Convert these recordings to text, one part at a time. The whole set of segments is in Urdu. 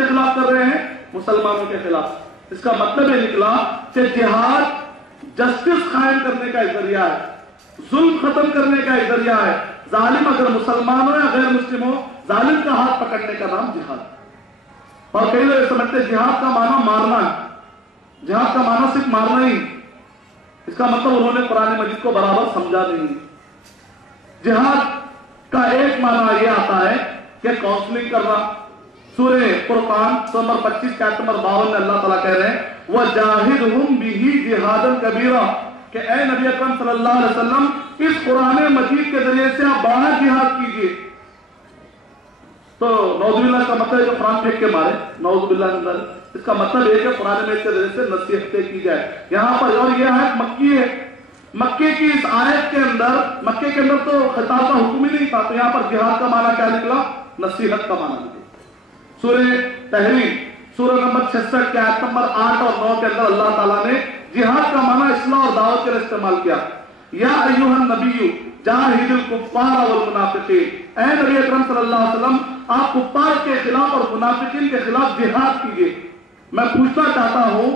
کے خلاف کر رہے ہیں؟ مسلمانوں کے خلاف۔ اس کا مطلب یہ نکلا کہ جہاد جسٹس قائم کرنے کا ایک ذریعہ ہے، ظلم ختم کرنے کا ایک ذریعہ ہے۔ ظالم اگر مسلمان ہو یا غیر مسلم ہو، ظالم کا ہاتھ پکڑنے کا نام جہاد۔ اور کئی لوگ سمجھتے ہیں جہاد کا معنی مارنا ہے، جہاد کا معنی صرف مارنا ہی، اس کا مطلب انہوں نے قرآن مجید کو برابر سمجھا نہیں۔ جہاد کا ایک معنی یہ آتا ہے کہ کاؤنسلنگ کرنا۔ سورہ فرقان نمبر 25 کا آیت نمبر 52 میں اللہ تعالیٰ کہہ رہے ہیں وَجَاهِدْهُمْ بِهِ جِهَادًا كَبِيرًا، کہ اے نبی اکرم صلی اللہ علیہ وسلم اس قرآن مجید کے ذریعے سے آپ بڑا جہاد کیجئے۔ تو نعوذ باللہ کا مطلب ہے کہ قرآن پھینک کے مارے، نعوذ باللہ من ذلک۔ اس کا مطلب ہے کہ قرآن مجید کے ذریعے سے نصیحتیں کی جائے یہاں پر۔ اور یہ آیت مکی ہے، مکے کی اس آیت کے اندر، مکے کے اندر تو خطاب کا حکم ہی نہیں تھا، تو یہاں پر جہاد کا معنی کیا نکلا؟ نصیحت کا معنی نکلا۔ سورہ تحریم سورہ نمبر 66 کے آیت نمبر 8 اور 9 کے اندر اللہ تعالیٰ نے جہاد کا معنی اصلاح اور دعوت کے لیے استعمال کیا۔ یا ایھا النبی جاہد الکفار والمنافقین، اے نبی اکرم صلی اللہ علیہ وسلم آپ کفار کے خلاف اور منافقین کے خلاف جہاد کیجئے۔ میں پوچھنا چاہتا ہوں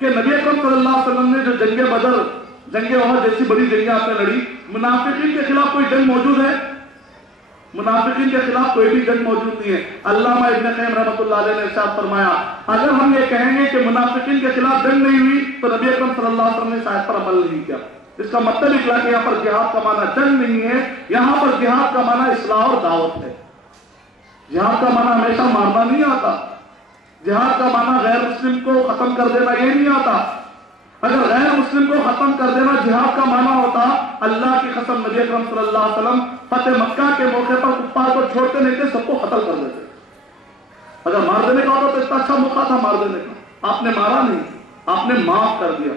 کہ نبی اکرم صلی اللہ علیہ وسلم نے جو جنگ بدر، جنگ احد جیسی بڑی جنگیں آپ نے لڑی، منافقین کے خلاف کوئی جنگ موجود ہے؟ منافقین کے خلاف کوئی بھی جنگ موجود نہیں ہے۔ علامہ ابن قیم رحمۃ اللہ علیہ نے ارشاد فرمایا اگر ہم یہ کہیں گے کہ منافقین کے خلاف جنگ نہیں ہوئی تو نبی اکرم صلی اللہ علیہ وسلم نے اس آیت پر عمل نہیں کیا۔ اس کا مطلب نکلا کہ یہاں پر جہاد کا معنی جنگ نہیں ہے، یہاں پر جہاد کا معنی اصلاح اور دعوت ہے۔ جہاد کا معنی ہمیشہ مارنا نہیں آتا، جہاد کا معنی غیر مسلم کو ختم کر دینا یہ نہیں آتا۔ اگر غیر مسلم کو ختم کر دینا جہاد کا معنی ہوتا، اللہ کی قسم نبی اکرم صلی اللہ علیہ وسلم فتح مکہ کے موقع پر کفار کو چھوڑتے نہیں تھے، سب کو قتل کر دیتے۔ اگر مار دینے کا ہوتا تو اتنا اچھا موقع تھا مار دینے کا، آپ نے مارا نہیں، آپ نے معاف کر دیا۔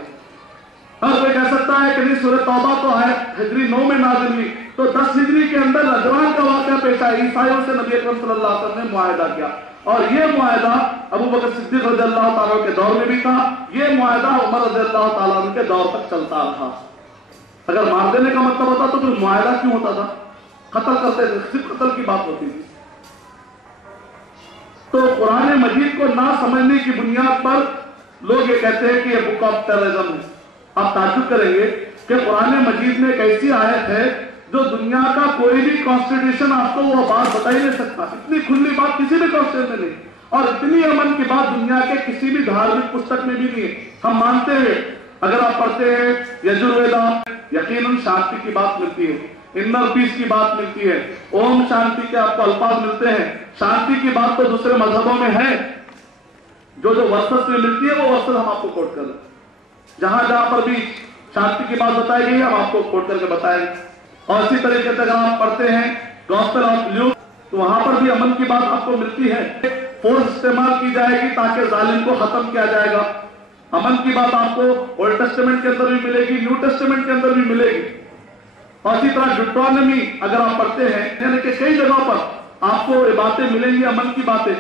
ہر کوئی کہہ سکتا ہے کہ نہیں سورہ توبہ تو ہے ہجری 9 میں نازل ہوئی، تو 10 ہجری کے اندر نجران کا واقعہ پیش آیا، عیسائیوں سے نبی اکرم صلی اللہ علیہ وسلم نے معاہدہ کیا، اور یہ معاہدہ ابو بکر صدیق رضی اللہ تعالیٰ کے دور میں بھی تھا، یہ معاہدہ عمر رضی اللہ تعالیٰ عنہ کے دور تک چلتا رہا۔ اگر مار دینے کا مطلب ہوتا تو پھر معاہدہ کیوں ہوتا تھا؟ قتل کرتے تھے، صرف قتل کی بات ہوتی تھی۔ تو قرآن مجید کو نہ سمجھنے کی بنیاد پر لوگ یہ کہتے ہیں کہ یہ بک آف ٹیررزم ہے۔ آپ تعجب کریں گے کہ قرآن مجید میں ایک ایسی آیت ہے جو دنیا کا کوئی بھی کانسٹیٹیوشن آپ کو وہ بات بتا ہی نہیں سکتا، اتنی کھلی بات کسی بھی کانسٹیٹیوشن میں نہیں، اور اتنی امن کی بات دنیا کے کسی بھی دھارمک پستک میں بھی نہیں ہے۔ ہم مانتے ہیں، اگر آپ پڑھتے ہیں یجرویدا، یقیناً شانتی کی بات ملتی ہے، انر پیس کی بات ملتی ہے، اوم شانتی کے آپ کو الفاظ ملتے ہیں۔ شانتی کی بات تو دوسرے مذہبوں میں ہے، جو ورسز میں ملتی ہے وہ ورسز ہم آپ کو کوٹ کر دیں، جہاں جہاں پر بھی شانتی کی بات بتائی گئی ہے ہم آپ کو کوٹ کر کے بتائیں گے۔ اور اسی طریقے سے اگر آپ پڑھتے ہیں گاسپل آف لیوک تو وہاں پر بھی امن کی بات آپ کو ملتی ہے، فورس استعمال کی جائے گی تاکہ ظالم کو ختم کیا جائے گا۔ امن کی بات آپ کو اولڈ ٹیسٹمنٹ کے اندر بھی ملے گی، نیو ٹیسٹمنٹ کے اندر بھی ملے گی۔ اور اسی طرح ڈیوٹرانومی اگر آپ پڑھتے ہیں یعنی کہ کئی جگہوں پر آپ کو یہ باتیں ملیں گی، امن کی باتیں۔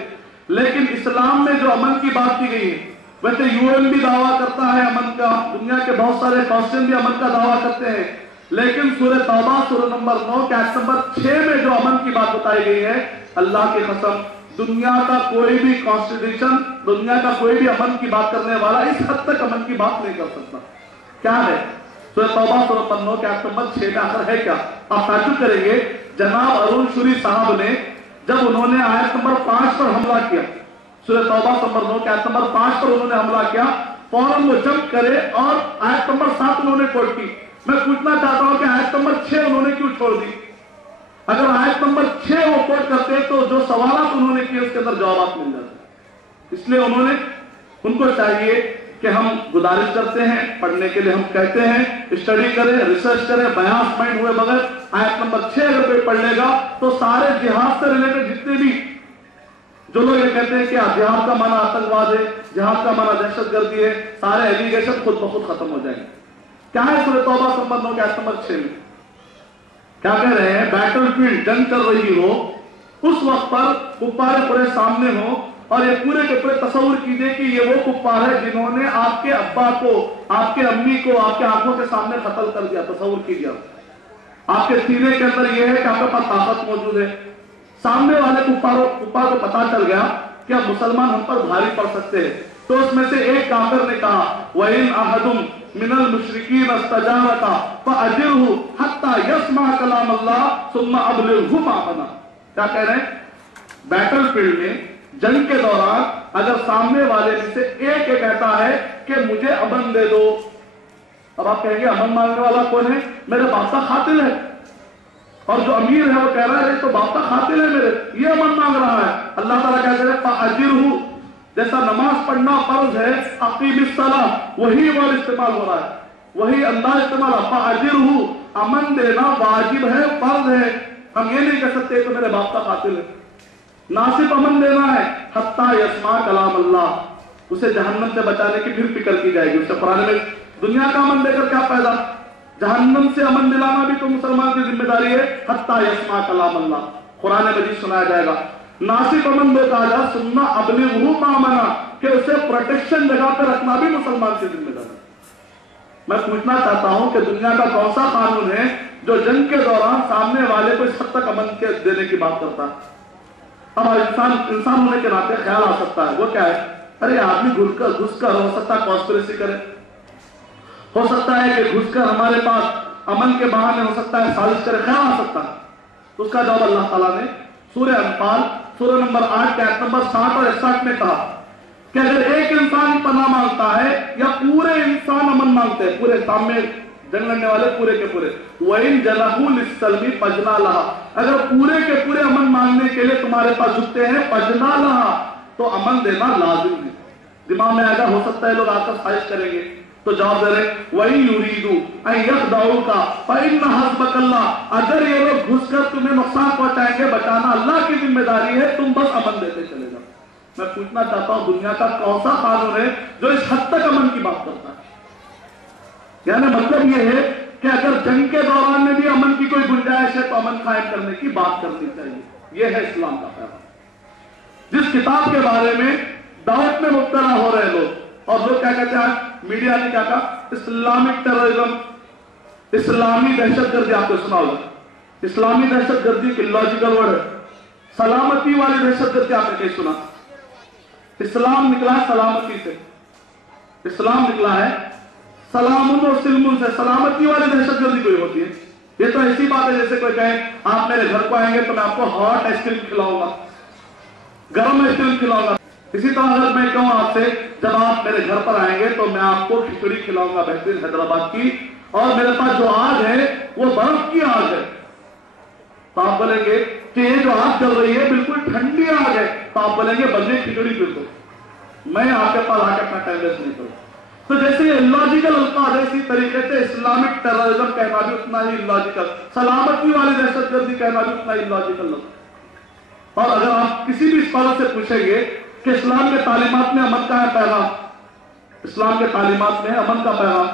لیکن اسلام میں جو امن کی بات کی گئی ہے، ویسے UN بھی دعویٰ کرتا ہے امن کا، دنیا کے بہت سارے کانسٹیٹیوشن بھی امن کا دعویٰ کرتے ہیں، لیکن سورہ توبہ سورہ نمبر 9 کے آیت نمبر 6 میں جو امن کی بات بتائی گئی ہے، اللہ کی قسم دنیا کا کوئی بھی کانسٹیٹیوشن، دنیا کا کوئی بھی امن کی بات کرنے والا اس حد تک امن کی بات نہیں کر سکتا۔ کیا ہے سورہ توبہ سورہ نمبر 9 کے آیت نمبر 6 میں آخر ہے کیا؟ آپ تعجب کریں گے، جناب ارون شوری صاحب نے جب انہوں نے آیت نمبر 5 پر حملہ کیا، سورہ توبہ نمبر 9 کے آیت نمبر 5 پر انہوں نے حملہ کیا، فوراً وہ جمپ کرے اور آیت نمبر 7 انہوں نے کوٹ کی۔ میں پوچھنا چاہتا ہوں کہ آیت نمبر 6 انہوں نے کیوں چھوڑ دی؟ اگر آیت نمبر 6 وہ کوٹ کرتے تو جو سوالات انہوں نے کیے اس کے اندر جوابات مل جاتے۔ اس لیے انہوں نے، ان کو چاہیے کہ ہم گزارش کرتے ہیں، پڑھنے کے لیے ہم کہتے ہیں اسٹڈی کریں، ریسرچ کریں، بیانس مائنڈ ہوئے بغیر آیت نمبر 6 اگر کوئی پڑھ لے گا تو سارے جہاد سے ریلیٹڈ جتنے بھی جو لوگ یہ کہتے ہیں کہ جہاد کا معنی آتنکواد ہے، جہاد کا معنی دہشت گردی ہے، سارے ایلیگیشن خود بخود ختم ہو جائیں گے۔ کیا ہے سورہ توبہ نمبر 9 کے آیت نمبر 6 میں؟ کیا کہہ رہے ہیں؟ بیٹل فیلڈ، جنگ چل رہی ہو، اس وقت پر کفار قریش سامنے ہو، اور یہ پورے کے پورے تصور کیجئے کہ یہ وہ کفار ہے جنہوں نے آپ کے ابا کو، آپ کے امی کو آپ کے آنکھوں کے سامنے قتل کر دیا۔ تصور کیجئے، آپ کے سینے کے اندر یہ ہے کہ آپ کے پاس طاقت موجود ہے، سامنے والے کفار کو پتا چل گیا کہ اب مسلمان ہم پر بھاری پڑ سکتے ہیں. تو اس میں سے ایک کافر نے کہا وَإِنْ أَحَدٌ مِنَ الْمُشْرِكِينَ اسْتَجَارَكَ فَأَجِرْهُ حَتَّى يَسْمَعَ كَلَامَ اللَّهِ ثُمَّ أَبْلِغْهُ مَأْمَنًا. کیا کہہ رہے ہیں؟ بیٹل فیلڈ میں جنگ کے دوران اگر سامنے والے میں سے ایک کہتا ہے کہ مجھے امن دے دو. اب آپ کہیں گے امن مانگنے والا کون ہے؟ میرے باپ کا قاتل ہے. اور جو امیر ہے وہ کہہ رہا ہے تو باپ کا قاتل ہے میرے, یہ امن مانگ رہا ہے. اللہ تعالیٰ کہتے ہیں فَأَجِرْهُ, جیسا نماز پڑھنا فرض ہے, اقیم الصلاۃ وہی ورڈ استعمال ہو رہا ہے, وہی انداز استعمال. فَأَجِرْهُ, امن دینا واجب ہے, فرض ہے. ہم یہ نہیں کہہ سکتے کہ میرے باپ کا قاتل ہے. نہ صرف امن دینا ہے, حتیٰ یسمع کلام اللہ, اسے جہنم سے بچانے کی پھر فکر کی جائے گی. اس سے قرآن میں دنیا کا امن دے کر کیا فائدہ؟ جہنم سے امن دلانا بھی تو مسلمان کی ذمہ داری ہے. حتیٰ یسمع کلام اللہ, قرآن مجید سنایا جائے گا. نہ صرف امن دے کہا جائے, سننا ابلغہ مأمنا, کہ اسے پروٹیکشن جگہ پہ رکھنا بھی مسلمان کی ذمہ داری ہے. میں پوچھنا چاہتا ہوں کہ دنیا کا کون سا قانون ہے جو جنگ کے دوران سامنے والے کو اس حد تک امن کے دینے کی بات کرتا ہے؟ ہمارے انسان ہونے کے ناطے خیال آ سکتا ہے, وہ کیا ہے, ارے آدمی گھس کر ہو سکتا ہے کانسپریسی کرے, ہو سکتا ہے کہ گھس کر ہمارے پاس امن کے بہانے ہو سکتا ہے سازش کرے, خیال آ سکتا ہے. تو اس کا جواب اللہ تعالیٰ نے سورہ انفال سورہ نمبر 8 کے آیت نمبر 60 اور 61 میں کہا کہ اگر ایک انسان پناہ مانگتا ہے یا پورے انسان امن مانگتے ہیں, پورے سامنے جنگ لڑنے والے پورے کے پورے, وَإِن جَنَحُوا لِلسَّلْمِ فَاجْنَحْ لَهَا, اگر پورے کے پورے امن مانگنے کے لیے تمہارے پاس جھکتے ہیں, فَاجْنَحْ لَهَا, تو امن دینا لازم ہے. دماغ میں آئے گا, ہو سکتا ہے لوگ آ کر خواہش کریں گے, تو جواب دے رہے وَإِن يُرِيدُوا أَن يَخْدَعُوكَ فَإِنَّ حَسْبَكَ اللَّهُ, اگر یہ لوگ گھس کر تمہیں نقصان پہنچائیں گے, بچانا اللہ کی ذمہ داری ہے, تم بس امن دیتے چلے جاؤ. میں پوچھنا چاہتا ہوں دنیا کا کون سا قانون ہے جو اس حد تک امن کی بات کرتا ہے؟ یعنی مطلب یہ ہے کہ اگر جنگ کے دوران میں بھی امن کی کوئی گنجائش ہے تو امن قائم کرنے کی بات کرنی چاہیے. یہ ہے اسلام کا پیغام. جس کتاب کے بارے میں دعوت میں مبتلا ہو رہے لوگ, اور لوگ کیا کہتے ہیں, میڈیا نے کیا کہا, اسلامک ٹیررزم, اسلامی دہشت گردی. آپ کو سنا ہوگا اسلامی دہشت گردی کی لاجیکل ورڈ ہے سلامتی والی دہشت گردی. آپ نے کہیں سنا؟ اسلام نکلا ہے سلامتی سے, اسلام نکلا ہے سلامن و سلمن سے, سلامتی والی دہشت گردی کوئی ہوتی ہے؟ یہ تو ایسی بات ہے جیسے کوئی کہے آپ میرے گھر کو آئیں گے تو میں آپ کو ہاٹ آئس کریم کھلاؤں گا, گرم آئس کریم کھلاؤں گا. اسی طرح اگر میں کہوں آپ سے جب آپ میرے گھر پر آئیں گے تو میں آپ کو کھچڑی کھلاؤں گا بہترین حیدرآباد کی, اور میرے پاس جو آگ ہے وہ برف کی آگ ہے, تو آپ بولیں گے کہ یہ جو آگ چل رہی ہے بالکل ٹھنڈی آگ ہے, تو آپ بولیں گے بندے کھچڑی پھر دو, میں آپ کے پاس آ کے اپنا ٹائم ویسٹ نہیں کروں. تو جیسے یہ لاجیکل الفاظ ہے, اسی طریقے سے اسلامک ٹیررزم کہنا بھی اتنا ہی لاجیکل, سلامتی والی دہشت گردی کہنا بھی اتنا ہی لاجیکل. اور اگر آپ کسی بھی اسکالر سے پوچھیں گے کہ اسلام کے تعلیمات میں امن کا ہے پیغام, اسلام کے تعلیمات میں امن کا پیغام,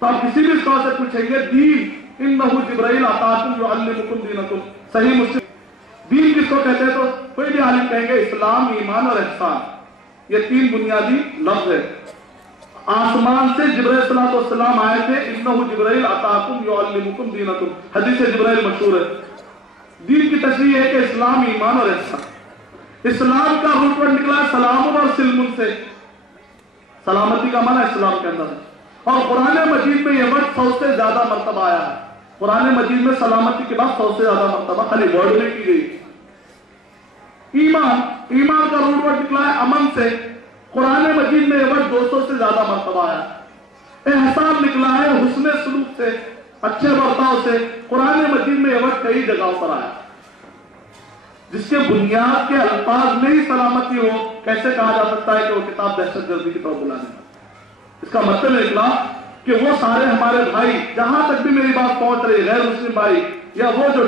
تو آپ کسی بھی اسکالر سے پوچھیں گے دین انہ جبرائیل اتاکم یعلمکم دینکم, صحیح مسلم. دین کس کو کہتے ہیں؟ تو کوئی بھی عالم کہیں گے اسلام, ایمان اور احسان, یہ تین بنیادی لفظ ہے. آسمان سے جبرائیل صلی اللہ علیہ وسلم آئے تھے, انہ جبرائیل اتاکم یعلمکم دینکم, حدیث جبرائیل مشہور ہے. دین کی تشریح ہے کہ اسلام, ایمان اور احسان. اسلام کا روٹ ورڈ نکلا ہے سلام اور سلم سے, سلامتی کا معنی اسلام کے اندر ہے. اور قرآن مجید میں یہ ورڈ 100 سے زیادہ مرتبہ آیا ہے. قرآن مجید میں سلامتی کے بعد 100 سے زیادہ مرتبہ خالی ورڈ میں کی گئی. ایمان, ایمان کا روٹ ورڈ نکلا ہے امن سے, قرآن مجید میں یہ ورڈ 200 سے زیادہ مرتبہ آیا. احسان نکلا ہے حسن سلوک سے, اچھے برتاؤ سے, قرآن مجید میں یہ ورڈ کئی جگہوں پر آیا. جس کے بنیاد کے الفاظ میں ہی سلامتی ہو, کیسے کہا جا سکتا ہے کہ وہ کتاب دہشت گردی کی طرف بلانے کا؟ اس کا مطلب نکلا کہ وہ سارے ہمارے بھائی, جہاں تک بھی میری بات پہنچ رہی ہے, غیر مسلم بھائی یا وہ جو